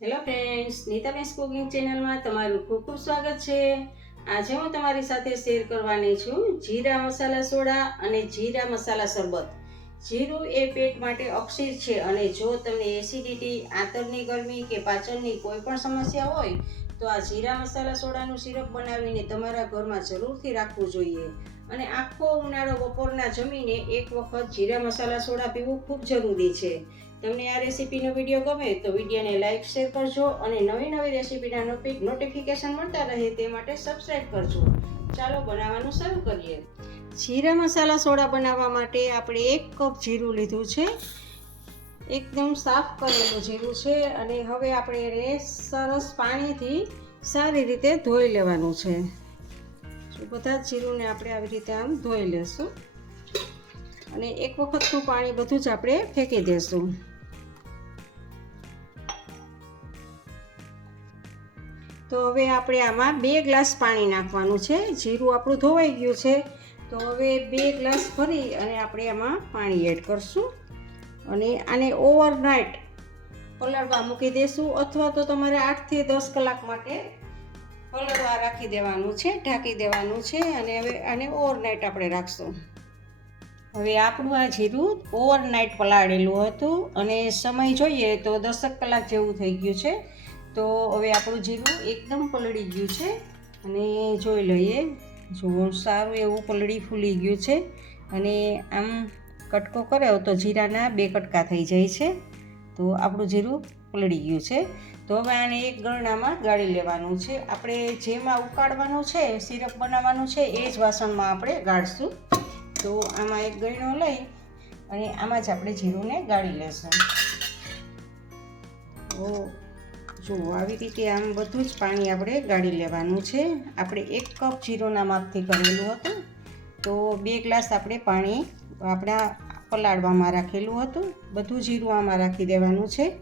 Hello friends નીતાબેન્સ cooking ચેનલમાં તમારું ખૂબ ખૂબ સ્વાગત છે. આજે હું તમારી સાથે શેર કરવાની છું જીરા મસાલા સોડા અને જીરા મસાલા શરબત. જીરું એ પેટ માટે અક્ષીર છે અને જો તમને એસિડિટી આંતરની ગરમી કે પાચનની કોઈ પણ સમસ્યા હોય, તો આ જીરા મસાલા સોડાનું સિરપ બનાવીને તમારા ઘરમાં જરૂરથી રાખવું જોઈએ. અને આખો ઉનાળો બપોરના જમીને એક વખત જીરા મસાલા સોડા પીવું ખૂબ જરૂરી છે. તમને આ રેસીપીનો વીડિયો ગમે તો વિડીયોને લાઇક શેર કરજો અને નવી નવી રેસીપીના નોટિ- નોટિફિકેશન મળતા રહે તે માટે સબસ્ક્રાઈબ કરજો. ચાલો બનાવવાનું શરૂ કરીએ. જીરા મસાલા સોડા બનાવવા માટે આપણે એક કપ જીરું લીધું છે. એકદમ સાફ કરેલું જીરું છે અને હવે આપણે એને સરસ પાણીથી સારી રીતે ધોઈ લેવાનું છે. બધા જીરુંને આપણે આવી રીતે આમ ધોઈ લેશું. અને એક વખતનું પાણી બધું જ આપણે ફેંકી દેશું. તો હવે આપણે આમાં બે ગ્લાસ પાણી નાખવાનું છે. જીરું આપણું ધોવાઈ ગયું છે. તો હવે બે ગ્લાસ ભરી અને આપણે આમાં પાણી એડ કરશું. અને આને ઓવરનાઇટ પલાળવા મૂકી દેશું અથવા તો તમારે આઠથી દસ કલાક માટે પલળવા રાખી દેવાનું છે, ઢાંકી દેવાનું છે અને હવે આને ઓવરનાઇટ આપણે રાખશું. હવે આપણું આ જીરું ઓવરનાઇટ પલાળેલું હતું અને સમય જોઈએ તો દસક કલાક જેવું થઈ ગયું છે. તો હવે આપણું જીરું એકદમ પલળી ગયું છે અને જોઈ લઈએ. જો સારું એવું પલળી ફૂલી ગયું છે અને આમ કટકો કર્યો તો જીરાના બે કટકા થઈ જાય છે. તો આપણું જીરું પલળી ગયું છે. તો હવે આને એક ગરણામાં ગાળી લેવાનું છે. આપણે જેમાં ઉકાળવાનું છે, સિરપ બનાવવાનું છે, એ જ વાસણમાં આપણે ગાળશું. તો આમાં એક ગળણો લઈ અને આમાં જ આપણે જીરુંને ગાળી લેશું. તો જો, આવી રીતે આમ બધું જ પાણી આપણે ગાળી લેવાનું છે. આપણે એક કપ જીરોના માપથી કરેલું હતું. તો બે ગ્લાસ આપણે પાણી આપણા પલાળવામાં રાખેલું હતું. બધું જીરું આમાં રાખી દેવાનું છે.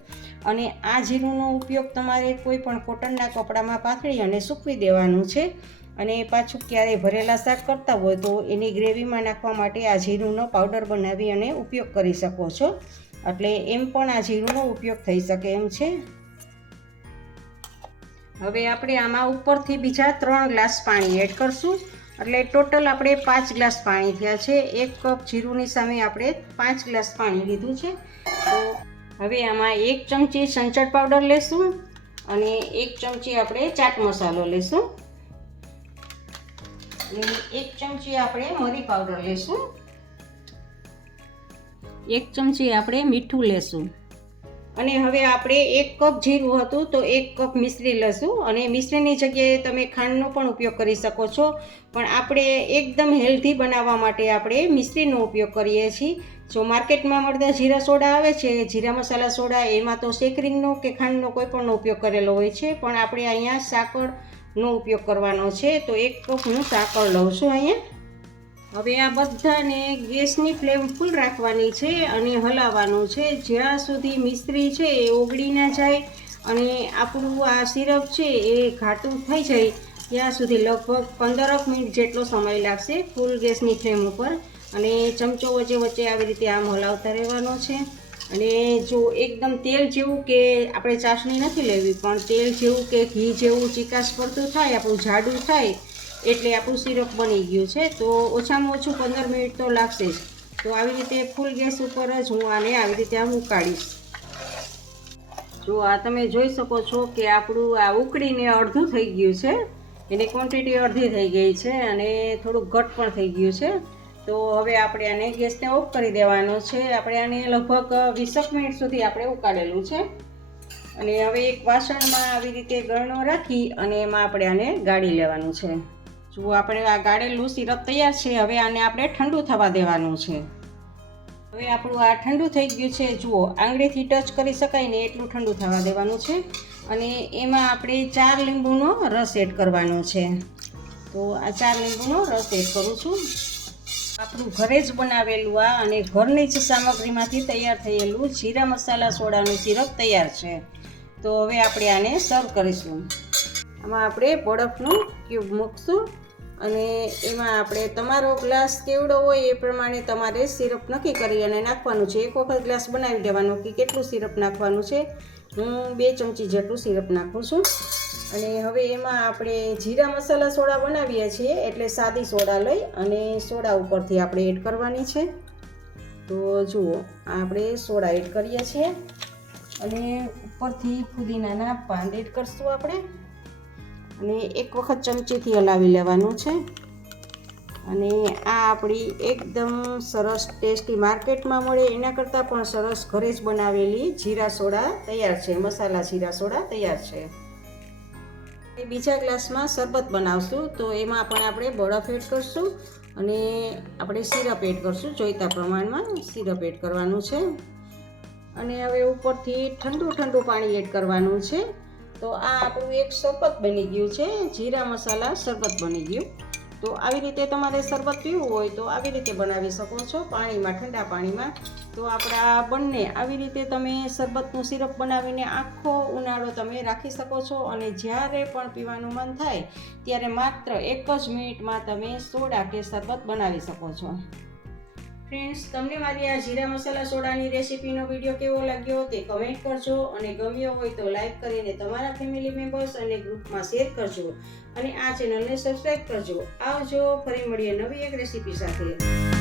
અને આ જીરુંનો ઉપયોગ તમારે કોઈ પણ કોટનના કપડામાં પાથરી અને સૂકવી દેવાનું છે. અને પાછું ક્યારેય ભરેલા શાક કરતા હોય તો એની ગ્રેવીમાં નાખવા માટે આ જીરુંનો પાવડર બનાવી અને ઉપયોગ કરી શકો છો. એટલે એમ પણ આ જીરુંનો ઉપયોગ થઈ શકે એમ છે. હવે આપણે આમાં ઉપરથી બીજા ત્રણ ગ્લાસ પાણી એડ કરશું. એટલે ટોટલ આપણે પાંચ ગ્લાસ પાણી થયા છે. એક કપ જીરુંની સામે આપણે પાંચ ગ્લાસ પાણી લીધું છે. તો હવે આમાં એક ચમચી સંચળ પાવડર લેશું અને એક ચમચી આપણે ચાટ મસાલો લેશું. એક ચમચી આપણે મરી પાવડર લેશું. એક ચમચી આપણે મીઠું લેશું. અને હવે આપણે એક કપ જીરું હતું તો એક કપ મિશ્રી લઈશું અને મિશ્રીની જગ્યાએ તમે ખાંડનો પણ ઉપયોગ કરી શકો છો. પણ આપણે એકદમ હેલ્ધી બનાવવા માટે આપણે મિશ્રીનો ઉપયોગ કરીએ છીએ. જો માર્કેટમાં મળતા જીરા સોડા આવે છે, જીરા મસાલા સોડા, એમાં તો શેકરીંગનો કે ખાંડનો કોઈ પણનો ઉપયોગ કરેલો હોય છે. પણ આપણે અહીંયા સાકરનો ઉપયોગ કરવાનો છે. તો એક કપ હું સાકર લઉં છું અહીંયા. હવે આ બધાને ગેસની ફ્લેમ ફૂલ રાખવાની છે અને હલાવવાનું છે. જ્યાં સુધી મિસ્ત્રી છે એ ઓગળી ના જાય અને આપણું આ સિરપ છે એ ઘાટું થઈ જાય, ત્યાં સુધી લગભગ પંદરક મિનિટ જેટલો સમય લાગશે ફૂલ ગેસની ફ્લેમ ઉપર. અને ચમચો વચ્ચે વચ્ચે આવી રીતે આમ હલાવતા રહેવાનો છે. અને જો એકદમ તેલ જેવું કે આપણે ચાસણી નથી લેવી, પણ તેલ જેવું કે ઘી જેવું ચિકાસ પડતું થાય, આપણું જાડું થાય એટલે આપણું સિરપ બની ગયું છે. તો ઓછામાં ઓછું પંદર મિનિટ તો લાગશે જ. તો આવી રીતે ફૂલ ગેસ ઉપર જ હું આને આવી રીતે આમ ઉકાળીશ. જો આ તમે જોઈ શકો છો કે આપણું આ ઉકળીને અડધું થઈ ગયું છે. એની ક્વોન્ટિટી અડધી થઈ ગઈ છે અને થોડુંક ઘટ પણ થઈ ગયું છે. તો હવે આપણે આને ગેસને ઓફ કરી દેવાનો છે. આપણે આને લગભગ વીસક મિનિટ સુધી આપણે ઉકાળેલું છે. અને હવે એક વાસણમાં આવી રીતે ગળણો રાખી અને એમાં આપણે આને ગાળી લેવાનું છે. જુઓ આપણે આ ગાળેલું સિરપ તૈયાર છે, હવે આને આપણે ઠંડુ થવા દેવાનું છે. હવે આપણું આ ઠંડુ થઈ ગયું છે, જુઓ, આંગળીથી ટચ કરી શકાય ને એટલું ઠંડુ થવા દેવાનું છે. અને એમાં આપણે ચાર લીંબુનો રસ એડ કરવાનો છે. તો આ ચાર લીંબુનો રસ એડ કરું છું. આપણું ઘરે જ બનાવેલું આ અને ઘરની જ સામગ્રીમાંથી તૈયાર થયેલું જીરા મસાલા સોડાનું સિરપ તૈયાર છે. તો હવે આપણે આને સર્વ કરીશું. આમાં આપણે બરફનું ક્યુબ મૂકશું. અને એમાં આપણે તમારો ગ્લાસ કેવડો હોય એ પ્રમાણે તમારે સિરપ નક્કી કરી અને નાખવાનું છે. એક વખત ગ્લાસ બનાવી દેવાનો કે કેટલું સિરપ નાખવાનું છે. હું બે ચમચી જેટલું સિરપ નાખું છું. અને હવે એમાં આપણે જીરા મસાલા સોડા બનાવીએ છીએ, એટલે સાદી સોડા લઈ અને સોડા ઉપરથી આપણે એડ કરવાની છે. તો જુઓ, આપણે સોડા એડ કરીએ છીએ. અને ઉપરથી ફુદીનાના પાન એડ કરશું આપણે. અને એક વખત ચમચીથી હલાવી લેવાનું છે. અને આ આપણી એકદમ સરસ ટેસ્ટી માર્કેટમાં મળે એના કરતાં પણ સરસ ઘરે જ બનાવેલી જીરા સોડા તૈયાર છે. મસાલા જીરા સોડા તૈયાર છે. બીજા ગ્લાસમાં શરબત બનાવશું તો એમાં પણ આપણે બરફ એડ કરશું અને આપણે સિરપ એડ કરશું જોઈતા પ્રમાણમાં સિરપ એડ કરવાનું છે. અને હવે ઉપરથી ઠંડુ ઠંડુ પાણી એડ કરવાનું છે. તો આ આપણું એક શરબત બની ગયું છે. જીરા મસાલા શરબત બની ગયું. તો આવી રીતે તમારે શરબત પીવું હોય તો આવી રીતે બનાવી શકો છો પાણીમાં, ઠંડા પાણીમાં. તો આપણા બંને આવી રીતે તમે શરબતનું સિરપ બનાવીને આખો ઉનાળો તમે રાખી શકો છો અને જ્યારે પણ પીવાનું મન થાય, ત્યારે માત્ર એક જ મિનિટમાં તમે સોડા કે શરબત બનાવી શકો છો. ફ્રેન્ડ્સ તમને મારી આ જીરા મસાલા સોડાની રેસીપીનો વીડિયો કેવો લાગ્યો તે કમેન્ટ કરજો અને ગમ્યો હોય તો લાઈક કરીને તમારા ફેમિલી મેમ્બર્સ અને ગ્રુપમાં શેર કરજો અને આ ચેનલને સબસ્ક્રાઈબ કરજો. આવજો, ફરી મળીએ નવી એક રેસીપી સાથે.